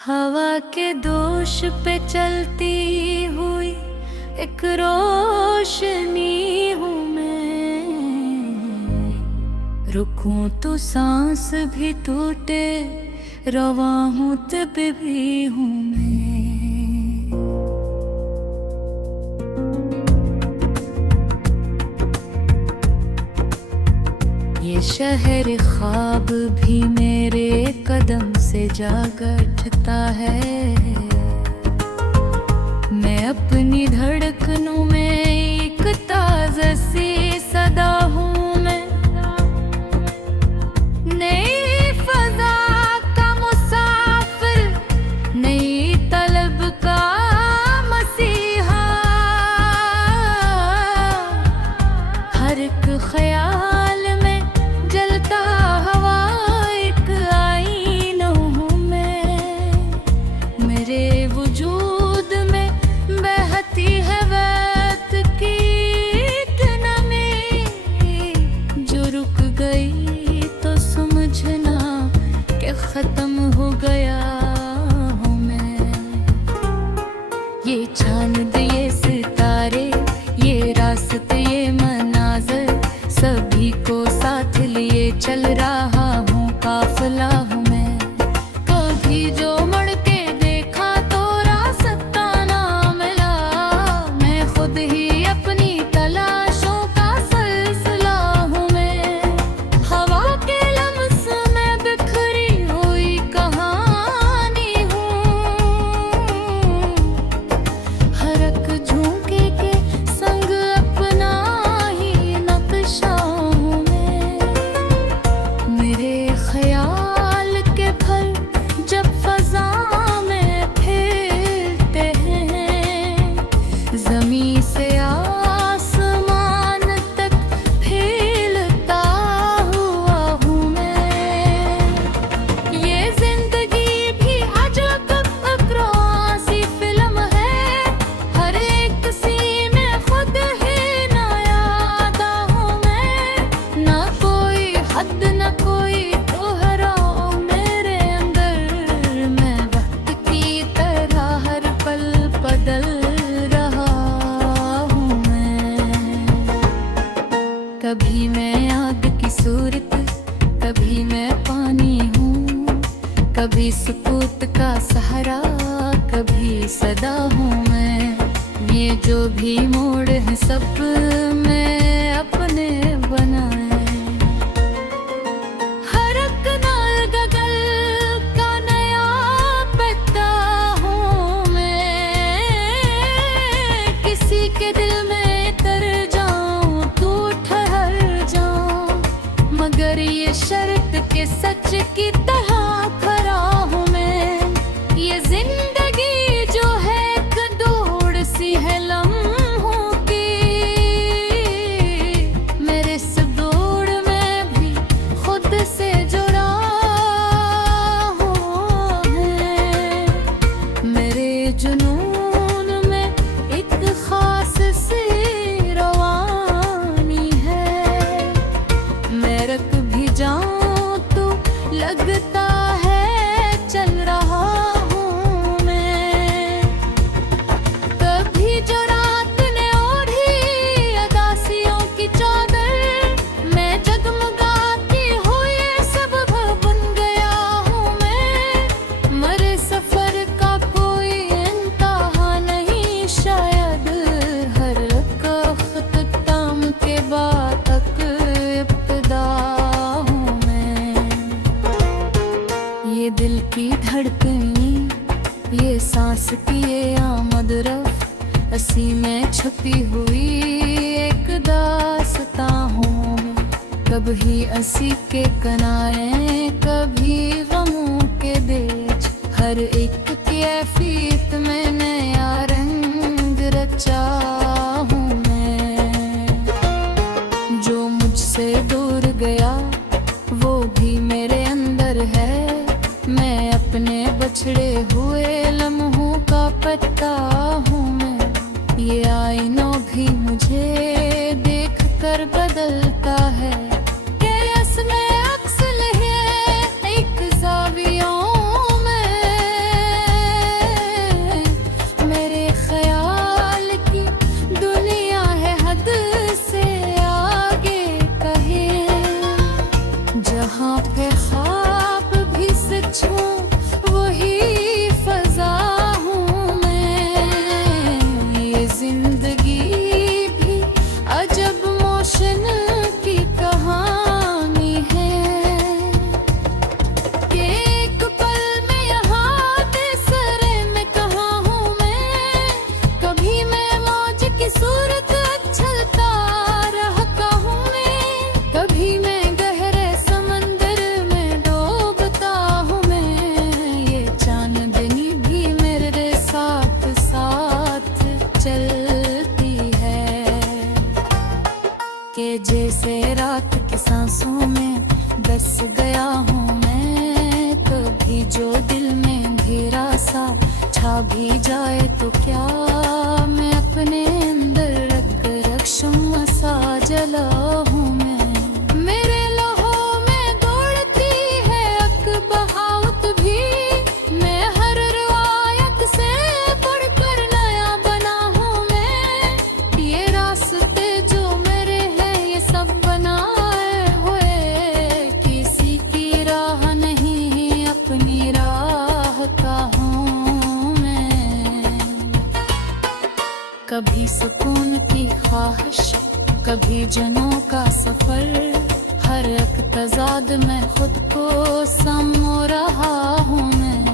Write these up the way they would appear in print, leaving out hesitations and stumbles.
हवा के दोष पे चलती हुई एक रोशनी हूँ मैं। रुकूं तो सांस भी टूटे, रवा हूँ तब भी हूँ मैं। ये शहर ख्वाब भी मेरे कदम से जागा उठता है। मैं अपनी धड़कनों में एक ताज़ा सी सदा हूँ मैं। नई फजा का मुसाफिर, नई तलब का मसीहा। हर एक ख्याल में जलता हवा एक आईना हूँ मैं। मेरे वजूद में बहती है वक्त की एक नमी, जो रुक गई तो समझना कि खत्म हो गया हूँ मैं। ये चांद ये सितारे, ये रास्ते ये मनाज़र, सभी को साथ लिए चल रहा हूँ काफिला हूँ मैं। कभी जो मुड़ के देखा तो रास्ता ना मिला, मैं खुद ही अपनी तलाशों का सिलसिला हूँ मैं। हवा के लम्स में बिखरी हुई कहानी हूँ, हर एक झोंके के संग अपना ही नक्शा हूँ मैं। मेरे ख्याल के फल जब फजा में फैलते हैं, ज़मीं से आसमान तक फैलता हुआ हूँ मैं। ये जिंदगी भी अजब अक्रासी फिल्म है, हर एक सीन में खुद ही नया आता हूँ मैं। ना कोई हद ना कोई दोहराव मेरे अंदर, मैं वक्त की तरह हर पल बदल रहा हूँ मैं। कभी मैं आग की सूरत, कभी मैं पानी हूँ, कभी सुकूत का सहारा, कभी सदा हूँ मैं। ये जो भी मोड़ है सब मैं अपने बनाए। हर एक नाल गगल का नया पत्ता हूँ मैं। किसी के दिल में तर जाऊं तो ठहर जाऊं, मगर ये शर्त के सच की तरह खरा हूँ मैं। ये जिंदगी जो है एक दौड़ सी है लम्हों की, मेरे इस दौड़ में भी खुद से जुड़ा हूँ मैं। मेरे जुनून में एक खास सी रवानी है, मैं रख भी जाऊं तो लगता है चल रहा हूँ मैं। कभी जो रात ने ओढ़ी अदासियों की चादर, मैं जगमगाती हुई सब बन गया हूँ मैं। मरे सफर का कोई इंतहा नहीं शायद, हर एक अख्ताम के बाद तक इब्तिदा हूँ मैं। ये दिल की धड़कनी, ये सांस की ये आमद रफ्त, असी में छुपी हुई एक दास्तां हूँ मैं। कभी असी के कनाए, कभी गमों के देश, हर एक कैफियत में नया रंग रचा हूँ मैं। जो मुझसे दूर गया वो भी मेरे अंदर है, मैं अपने बछड़े हुए लम्हों का पत्ता हूँ मैं। ये आईनों भी मुझे देख कर बदलता है, कैस में अक्स लहे एक ज़ावियों में। वही फजा हूँ मैं। ये जिंदगी भी अजब मोशन की कहानी है कि एक पल में यहाँ तीसरे में कहाँ हूँ मैं। कभी मैं मौज की सूरत उछलता रहता हूँ मैं, कभी मैं गहरे समंदर में डूबता हूँ मैं। ये चांदनी भी मेरे साथ साथ चलती है कि जैसे रात की सांसों में बस गया हूँ मैं। कभी जो दिल में अंधेरा सा छा भी जाए तो क्या मैं अपने अंदर रख रख शम्मा सा जला हूँ मैं। मेरे लहू में दौड़ती है अक बहावत भी, मैं हर रिवायत से बढ़कर नया बना हूँ मैं। ये रास्ते जो मेरे हैं ये सब बनाए हुए, किसी की राह नहीं अपनी राह का हूँ मैं। कभी सुकून की ख्वाहिश, कभी जनों का सफर, हर एक तजाद में खुद को समो रहा हूँ मैं।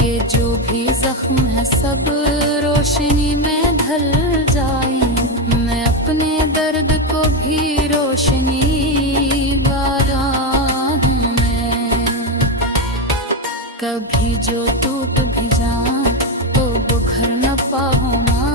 ये जो भी जख्म है सब रोशनी में ढल जाए, मैं अपने दर्द को भी रोशनी वाला हूँ मैं। कभी जो टूट भी जाऊं तो बुखर न पाऊं माँ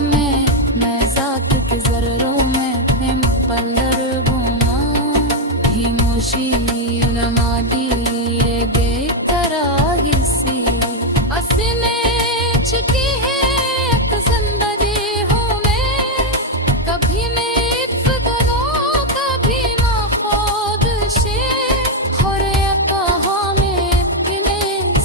मैं जात के जर्रों में हिम पल्लर घूमा हिमोशी नमादी बेकरार सी असने चुकी है एक जिंदगी हूँ मैं। कभी मैं इफ्तनों कभी माँ खुद से और ये कहाँ में इतने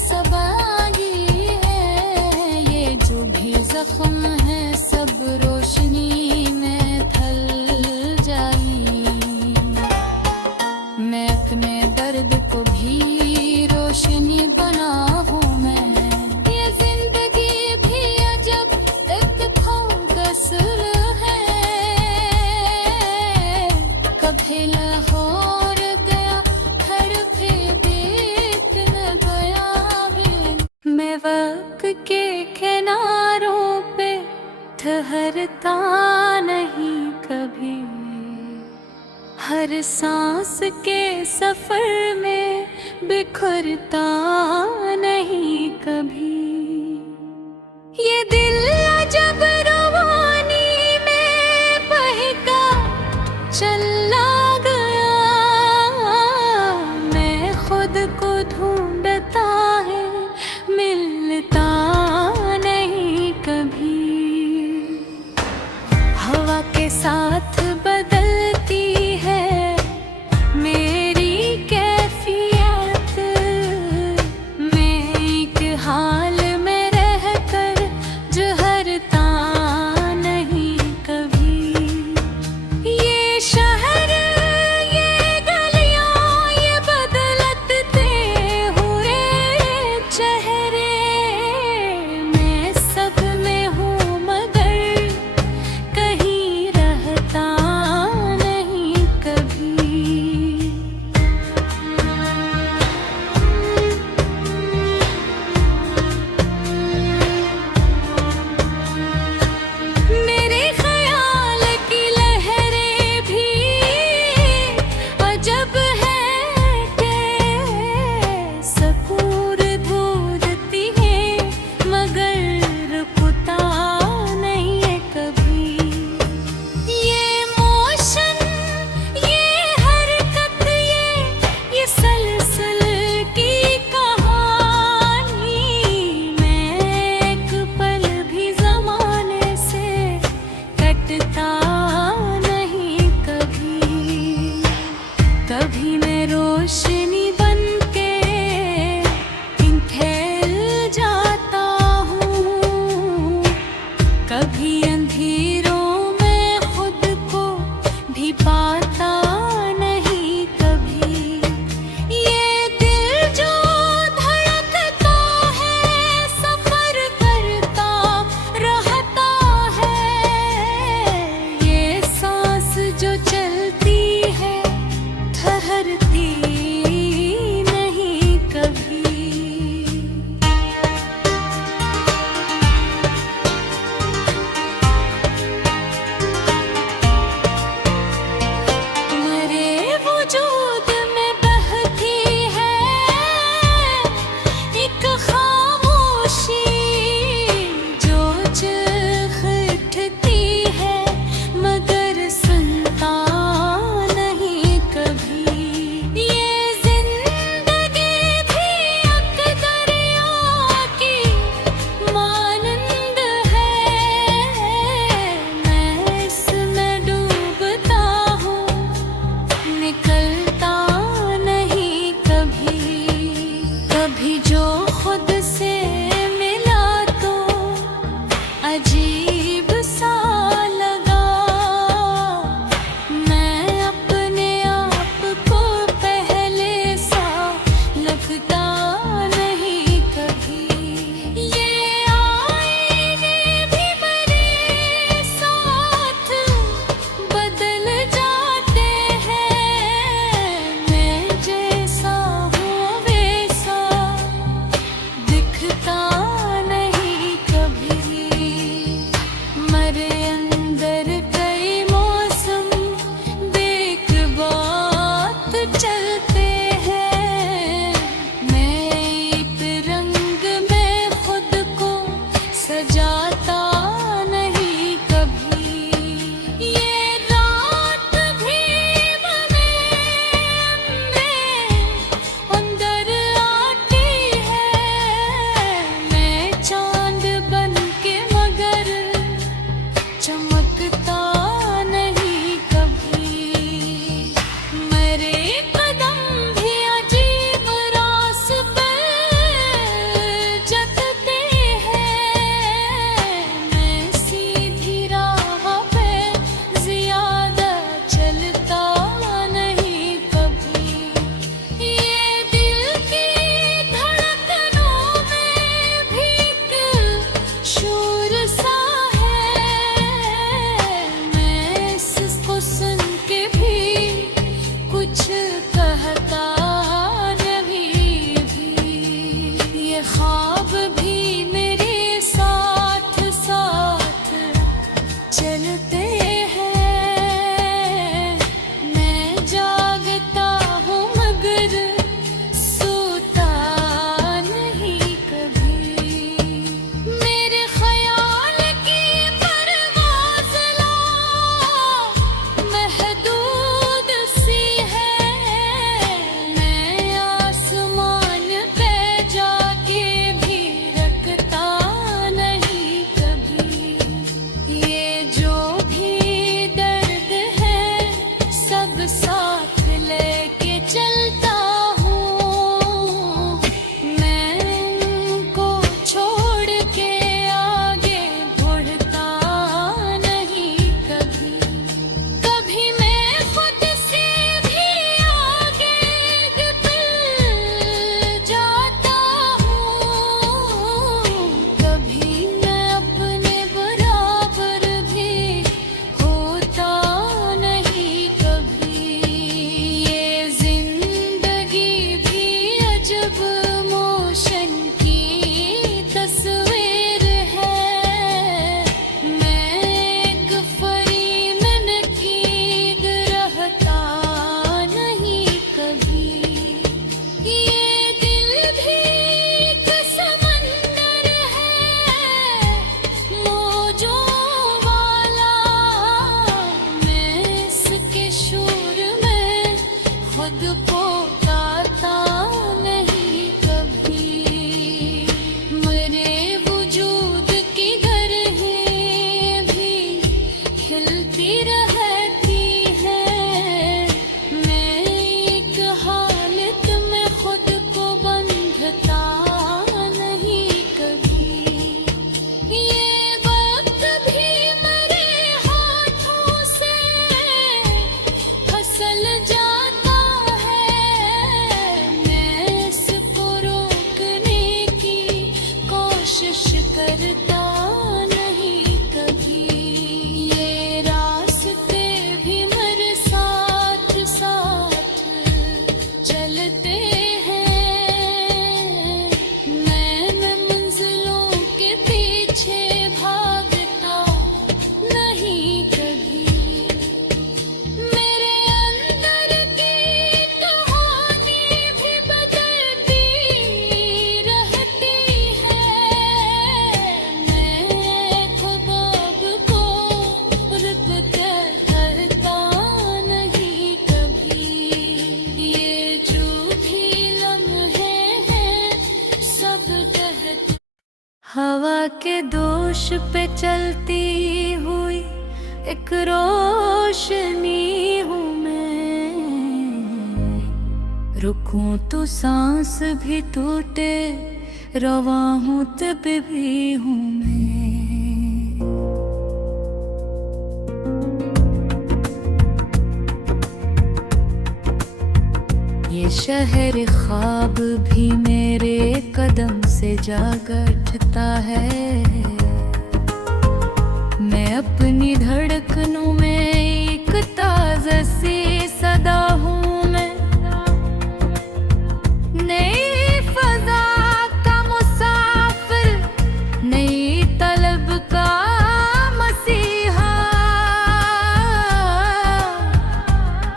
सबागी है। ये जो भी जख्म है सब रोशनी में ढल जाई, मैं अपने दर्द को भी रोशनी बना हूँ मैं। ये जिंदगी भी अजब एक फौगसर है, कभी लाहौर गया हर फिर देख न गया भी। मैं वक्त के किनारों पे ठहरता नहीं कभी, हर सांस के सफर में बिखरता नहीं कभी। ये दिल अजब रवानी में बहका चला गया, मैं खुद को ढूंढता है मिलता नहीं कभी। हवा के साथ बदलती है मेरी कैफियत, मैं एक हाल में रहकर जहरता नहीं कभी। ये शहर ये गलियां ये बदलते हुए चेहरे, मैं सब में हूँ मगर कहीं रहता नहीं कभी। ठहरता नहीं कभी, ये रास्ते भी मेरे साथ साथ चलते हैं। मैं मंजिलों के पीछे भागता नहीं कभी, मेरे अंदर की कहानी भी बदलती रहती है। मैं ख्वाब को रुक ठहरता नहीं कभी, ये जो भी लम्हे हैं सब कहते। हवा के दोष पे चलती हुई एक रोशनी हूँ मैं, रुकूं तो सांस भी टूटे, रवा हूँ तब भी हूँ मैं। ये शहर ख्वाब भी मेरे कदम से जाकर उठता है। मैं अपनी धड़कनों में एक ताज़ा सी सदा हूँ मैं, नई फज़ा का मुसाफिर, नई तलब का मसीहा।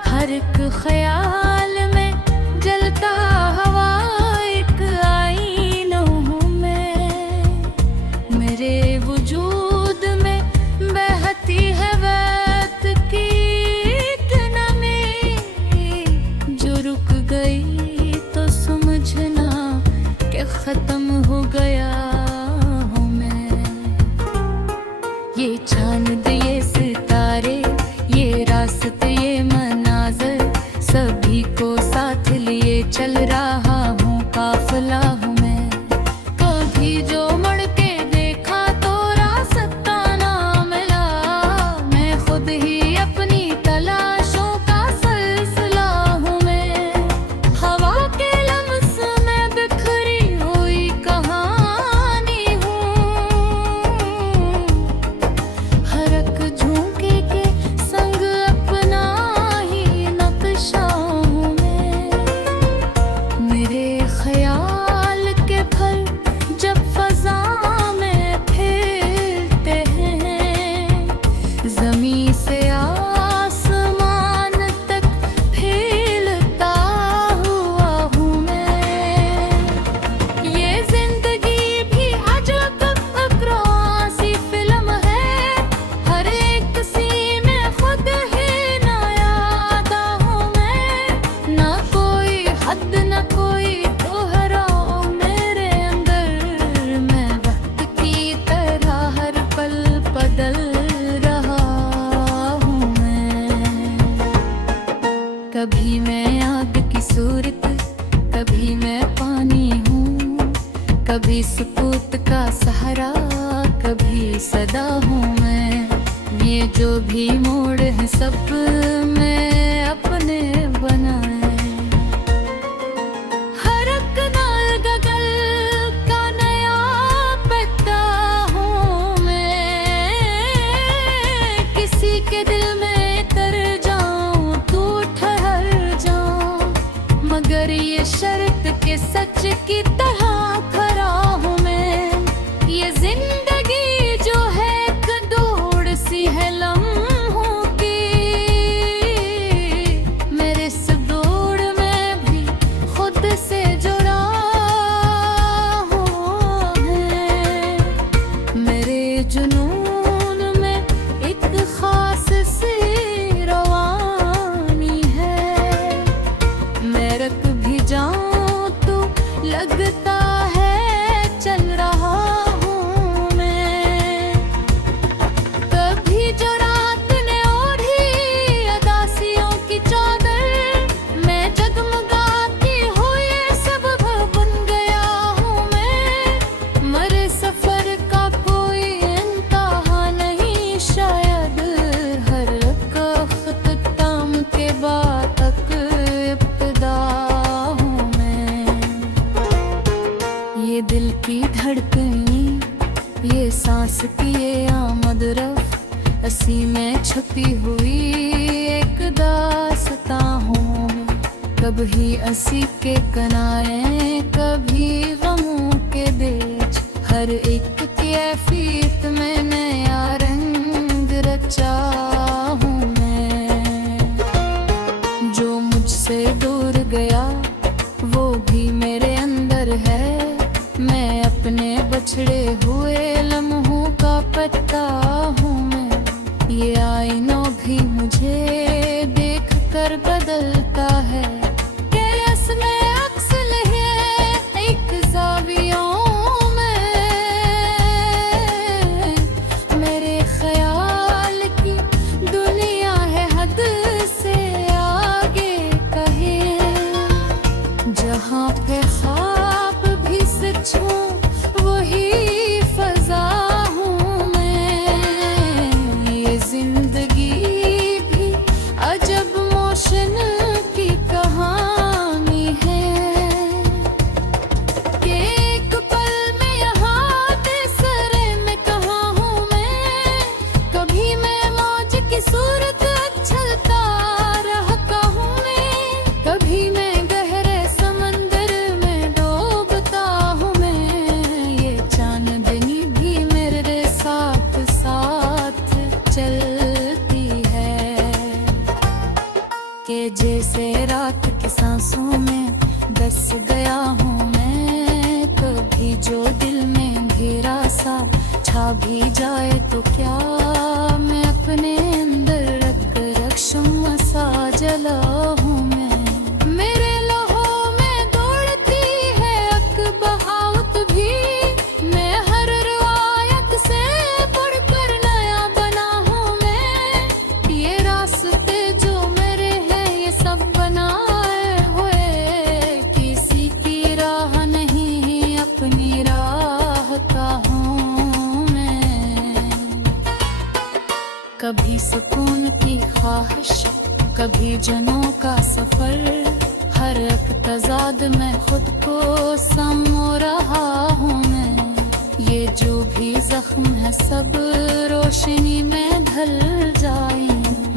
हर एक ख्याल में जलता हवा एक आईना हूँ मैं, मेरे वजूद में बहती है वक्त की एक नमी, जो रुक गई तो समझना कि खत्म हो गया हूँ मैं। ये चांद ये सितारे, ये रास्ते ये मनाज़र, सभी को साथ लिए चल रहा हूँ काफिला हूँ मैं। कभी जो मुड़ के देखा तो रास्ता ना मिला, मैं खुद ही अपनी तलाशों का सिलसिला हूँ मैं। हवा के लम्स में बिखरी हुई कहानी हूँ, हर एक झोंके के संग अपना ही नक्शा हूँ मैं। मेरे ख्याल के फल जब फजा में फैलते हैं, ज़मीं से आसमान तक फैलता हुआ हूँ मैं। ये जिंदगी भी अजब अकरासी फिल्म है, हर एक सीन में खुद ही नायादा हूँ मैं। ना कोई हद ना कोई दोहराव मेरे अंदर, मैं वक्त की तरह हर पल बदल रहा हूँ मैं। कभी मैं आग की सूरत, कभी मैं पानी हूँ, कभी सुकूत का सहारा, कभी सदा हूँ मैं। ये जो भी मोड़ है सब मैं अपने बनाए, हर एक नाल गगल का नया पत्ता हूँ मैं। किसी के दिल में तर जाऊं तू ठहर जाऊं, मगर ये शर्त के सच की तरह खरा हूँ मैं। ये जिंदगी जो है एक दौड़ सी है लम्हों की, मेरे इस दौड़ में भी खुद से जुड़ा हूँ मैं। मेरे जुनून में एक खास सी रवानी है, मैं रख भी जाऊं तो लगता है चल रहा हूँ मैं। कभी जो रात ने ओढ़ी अदासियों की चादर, मैं जगमगाती हुई सब बन गया हूँ मैं। मरे सफर का कोई इंतहा नहीं शायद, हर एक अख्ताम के बाद तक इब्तिदा हूँ मैं। ये दिल की धड़कनें ये सांस की ये आमद रफ्त हंसी में छुपी हुई एक दास्तां हूँ मैं। कभी हंसी के कनाए कभी गमों के देश, हर एक कैफियत में नया रंग रचा हूँ मैं। जो मुझसे दूर गया वो भी मेरे अंदर है, मैं अपने बछड़े हुए लम्हों का पत्ता हूँ मैं। ये आईनों भी मुझे देख कर बदलता है, कैस में अक्स लहे एक ज़ावियों में। मेरे ख्याल की दुनिया है हद से आगे कहीं, जहाँ पे ख्वाब भी सच हूँ वही फजा हूँ मैं। ये जिंदगी भी अजब मोशन की कहानी है, कि एक पल में यहाँ तेसरे में कहाँ हूँ मैं। कभी मैं मौज की सूरत उछलता रहता हूँ मैं, कभी मैं गहरे समंदर में डूबता हूँ मैं। ये चांदनी भी मेरे साथ साथ चलती है, कि जैसे रात की सांसों में बस गया हूँ मैं। कभी जो दिल में अंधेरा सा छा भी जाए तो क्या, मैं अपने अंदर रख रख शम्मा सा जला हूँ मैं। मेरे लहू में दौड़ती है अक बहावत भी, मैं हर रिवायत से बढ़कर नया बना हूँ मैं। ये रास्ते जो मेरे हैं ये सब बनाए हुए, किसी की राह नहीं अपनी राह का हूँ मैं। कभी सुकून की ख्वाहिश कभी जनों का सफर, हर एक तजाद में खुद को समो रहा हूँ मैं। ये जो भी जख्म है सब रोशनी में ढल जाए,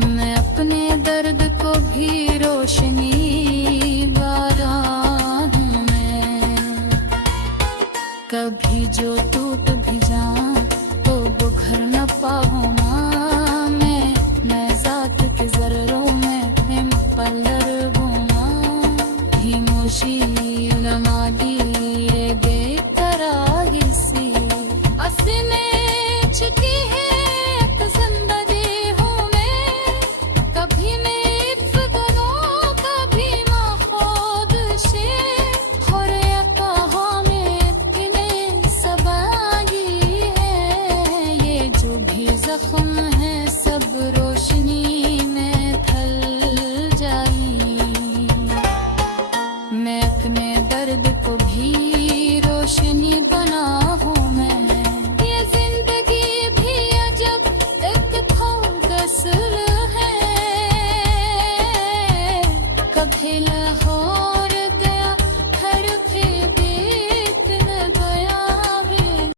मैं अपने दर्द को भी रोशनी वाला हूँ मैं। कभी जो टूट भी जाए